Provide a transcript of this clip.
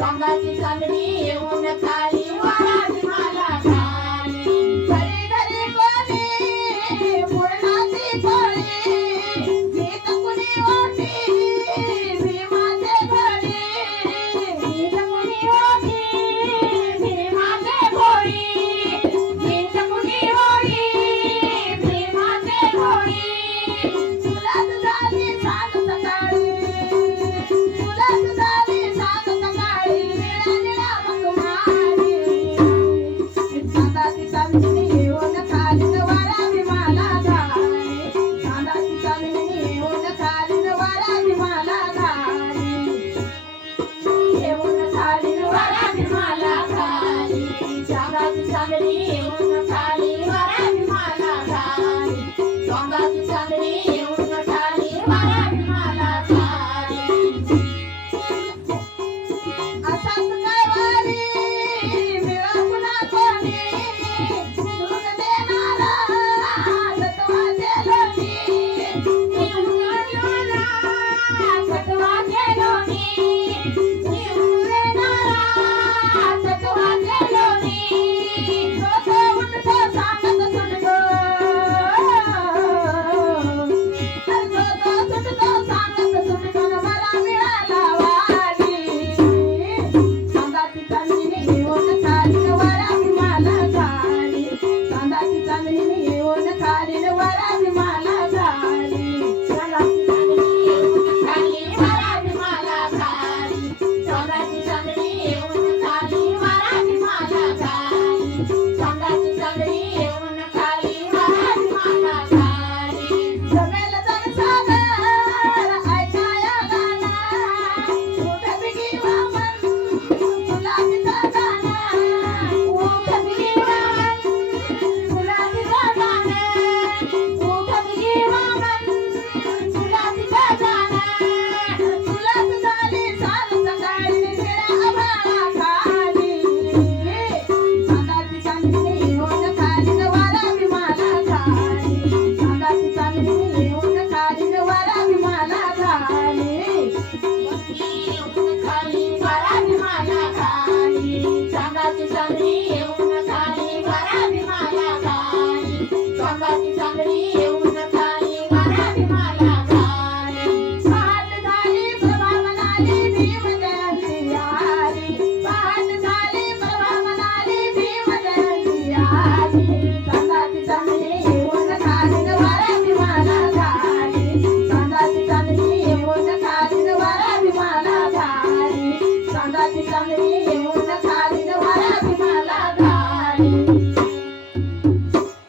घाली चांगली येऊन खाली